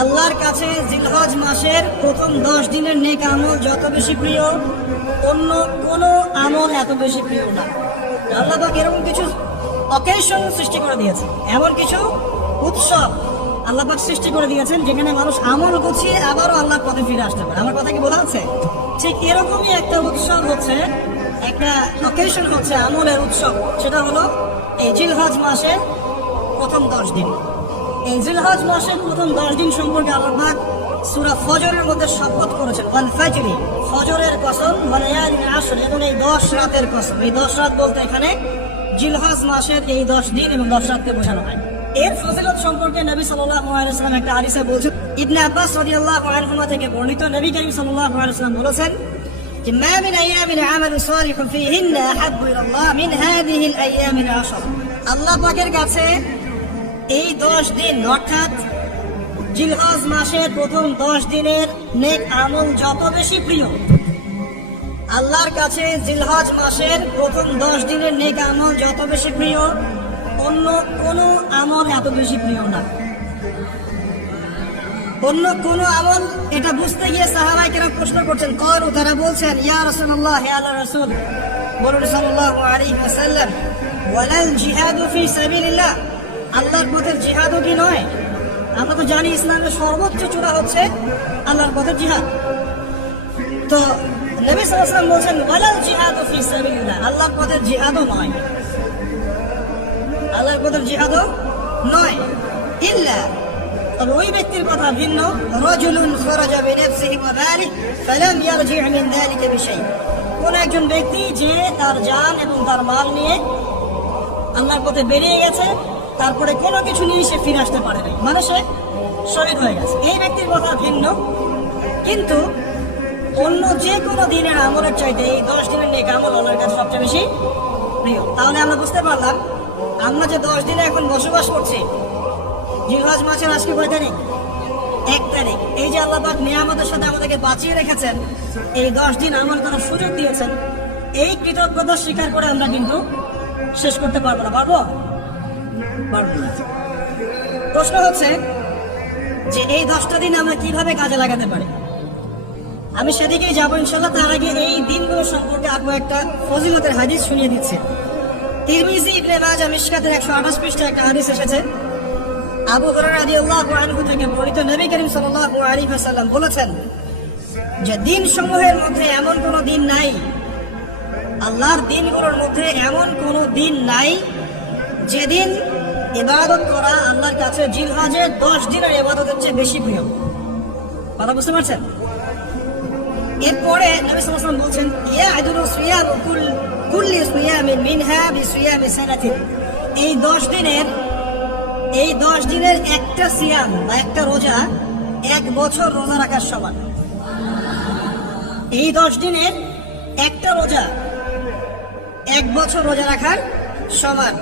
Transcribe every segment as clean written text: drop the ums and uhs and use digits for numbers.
আল্লাহর কাছে জিলহজ মাসের প্রথম 10 দিনের নেক আমল যত বেশি প্রিয়, অন্য কোনো আমল এত বেশি প্রিয় না। আল্লাহ পাক এরকম কিছু অকেশন সৃষ্টি করে দিয়েছে, এমন কিছু উৎসব আল্লাহ পাক সৃষ্টি করে দিয়েছেন যেখানে মানুষ আমল গুছিয়ে আবারও আল্লাহর পথে ফিরে আসতে পারে। আমার কথা কি বোঝা যাচ্ছে? ঠিক এরকমই একটা উৎসব হচ্ছে, একটা অকেশন হচ্ছে আমলের উৎসব, সেটা হলো এই জিলহজ মাসের প্রথম 10 দিন। এই জিলহজ মাসের প্রথম 10 দিন সম্পর্কে আল্লাহ পাক সূরা ফজরের মধ্যে শপথ করেছেন, ওয়াল ফাজরি, ফজরের কসম, ওয়া লায়ালিন আশর, এবং এই 10 রাতের কসম। এই 10 রাত বলতে এখানে জিলহজ মাসের এই 10 দিন এবং 10 রাতকে বোঝানো হয়। এর ফজিলত সম্পর্কে নবী সাল্লাল্লাহু আলাইহি ওয়াসাল্লাম একটা হাদিসে বলেছেন, ইবনে আব্বাস রাদিয়াল্লাহু আনহুমা থেকে বর্ণিত, নবী করিম সাল্লাল্লাহু আলাইহি ওয়াসাল্লাম বলেছেন যে মা মিন আইয়ামিন আমালু সালিহুন ফীহিন্না আহাব্বু ইলাল্লাহ মিন হাযিহিল আইয়ামিল আশর। আল্লাহ পাকের কাছে এই 10 দিন অর্থাৎ জিলহজ মাসের প্রথম 10 দিনের নেক আমল যত বেশি প্রিয়, আল্লাহর কাছে জিলহজ মাসের প্রথম 10 দিনের নেক আমল যত বেশি প্রিয়, অন্য কোনো আমল এত বেশি প্রিয় না। অন্য কোনো আমল, এটা বুঝতে গিয়ে সাহাবায়ে কেরাম প্রশ্ন করছেন, কওলু, তারা বলছেন, ইয়া রাসূলুল্লাহ, হে আল্লাহর রাসূল, বলুন সাল্লাল্লাহু আলাইহি ওয়াসাল্লাম, ওয়ালাল জিহাদু ফি সাবিলিল্লাহ, আল্লাহর পথের জিহাদও কি নয়? আমরা তো জানি ইসলামের সর্বোচ্চ চূড়া হচ্ছে আল্লাহর পথের জিহাদ। তো নবী সাল্লাল্লাহু আলাইহি ওয়াসাল্লাম বলছেন, ওয়ালাল জিহাদু ফি সাবিলিল্লাহ, আল্লাহর পথের জিহাদও নয়, আল্লাহর পথের জিহাদও নয়, ইল্লা, তবে ওই ব্যক্তির কথা ভিন্ন, রাজুলুন খারাজা বিনাফসিহি ওয়া মালিহি ফালাম ইয়ারজি' মিন যালিকা বিশাই, কোন একজন ব্যক্তি যে তার জান এবং তার মাল নিয়ে আল্লাহর পথে বেরিয়ে গেছে, তারপরে কোনো কিছু নিয়ে সে ফিরে আসতে পারে নাই, মানে সে শহীদ হয়ে গেছে, এই ব্যক্তির কথা ভিন্ন। কিন্তু অন্য যে কোনো দিনের আমলের চাইতে এই 10 দিনের নেক আমল আল্লাহর কাছে সবচেয়ে বেশি প্রিয়। তাহলে আমরা বুঝতে পারলাম, আমরা যে 10 দিনে এখন বসবাস করছি, জিলহজ মাসের আজকে কয় তারিখ? 1 তারিখ। এই যে আল্লাহ পাক নিয়ামতের সাথে আমাদেরকে বাঁচিয়ে রেখেছেন, এই 10 দিন আমল করার সুযোগ দিয়েছেন, এই কৃতজ্ঞতা স্বীকার করে আমরা কিন্তু শেষ করতে পারবো না। পারবো? পারবো না। প্রশ্ন হচ্ছে যে এই 10টা দিন আমরা কিভাবে কাজে লাগাতে পারি। আমি সেদিকেই যাবো ইনশাআল্লাহ। তার আগে এই দিনগুলো সম্পর্কে আরো একটা ফজিলতের হাদিস শুনিয়ে দিচ্ছে। তিরমিজি, ইবনে মাজাহ, মিশকাতের 128 পৃষ্ঠায় একটা হাদিস এসেছে, আবু হুরায়রা রাদিয়াল্লাহু আনহু থেকে বর্ণিত, নবী করিম সাল্লাল্লাহু আলাইহি ওয়াসাল্লাম বলেছেন যে দিন সমূহের মধ্যে এমন কোনো দিন নাই, আল্লাহর দিনগুলোর মধ্যে এমন কোনো দিন নাই যেদিন ইবাদত করা আল্লাহর কাছে জিলহজের 10 দিনের ইবাদতের চেয়ে বেশি প্রিয়। কথা বুঝতে পারছেন? এরপরে নবী সাল্লাল্লাহু আলাইহি ওয়াসাল্লাম বলছেন, ইয়াদুলু সিয়ামু কুল্লি সিয়ামিন মিনহা বিসিয়ামি সানাতিন, এই 10 দিনের একটা সিয়াম বা একটা রোজা 1 বছর রোজা রাখার সমান। এই 10 দিনের একটা রোজা 1 বছর রোজা রাখার সমান।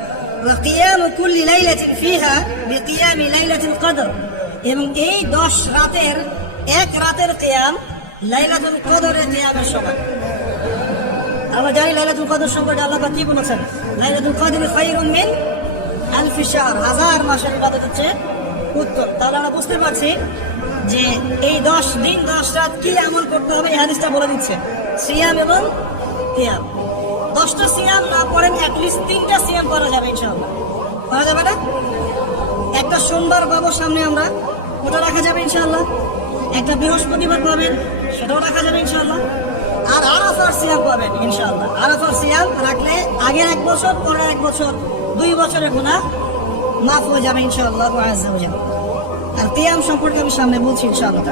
ওয়া কিয়ামু কুল্লি লাইলাতিন ফিহা বিকিয়ামি লাইলাতুল কদর, এবং এই 10 রাতের এক রাতের কিয়াম লাইলাতুল কদরের কিয়ামের সমান। আমরা জানি লাইলাতুল কদর সম্পর্কে আল্লাহ পাক কি বলেছেন, লাইলাতুল কদর খায়রুম মিন আলফি শাহর, 1000 মাসের ইবাদতের চেয়ে উত্তম। তাহলে আমরা বুঝতে পারছি যে এই 10 দিন 10 রাত কি আমল করতে হবে, এই হাদিসটা বলে দিচ্ছে, সিয়াম এবং কিয়াম। 10টা সিয়াম না পড়েন, অ্যাটলিস্ট 3টা সিয়াম করা যাবে ইনশাআল্লাহ। করা যাবে না? একটা সোমবার পাবো সামনে আমরা, ওটা রাখা যাবে ইনশাআল্লাহ। একটা বৃহস্পতিবার পাবেন, সেটাও রাখা যাবে ইনশাআল্লাহ। আর আরাফার সিয়াম পাবেন ইনশাআল্লাহ। আরাফার সিয়াম রাখলে আগের 1 বছর, পরের 1 বছর, 2 বছরের গুনাহ মাফ হয়ে যাবে ইনশাআল্লাহ। আর কিয়াম সম্পর্কে আমি সামনে বলছি ইনশাআল্লাহ।